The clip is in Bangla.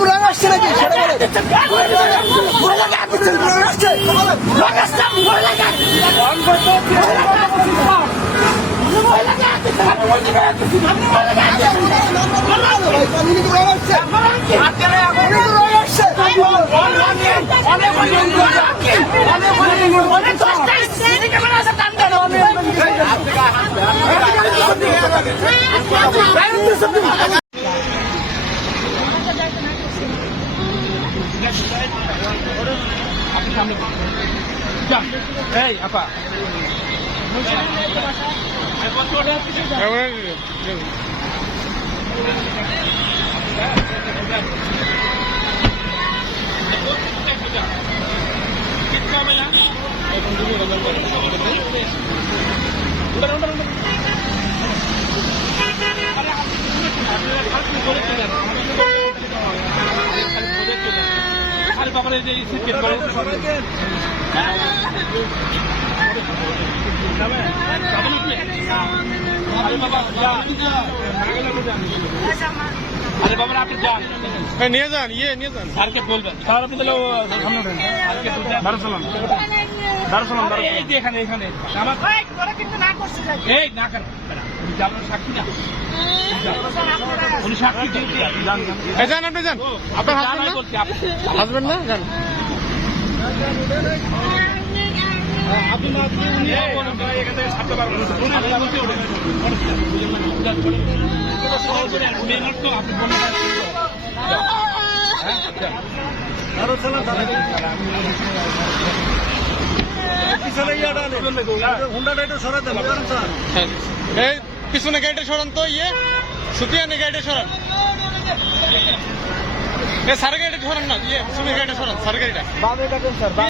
রং আসছে নাকি সেটা এই আপা আরে বাবা এই যে সিট করে আরে বাবা আপনি যান নিয়ে যান নিয়ে যান স্যারকে বলবেন স্যার আপনি তাহলে সামনে উঠেন স্যারকে দারুসালাম এই যে এখানে আমার কিন্তু না করছে এই না কেন আপনার সাক্ষী না উনি সাক্ষী যান আপনি যান আপনার হাজবেন্ড না যান আপনি না এখানে ছাড়তে পারবেন পিছনে গাড়িটা সরান তো সুপিয়ানে গাড়িটা সরান সার গাড়িটা সরান না পিছনে গাড়িটা সরান সার গাড়িটা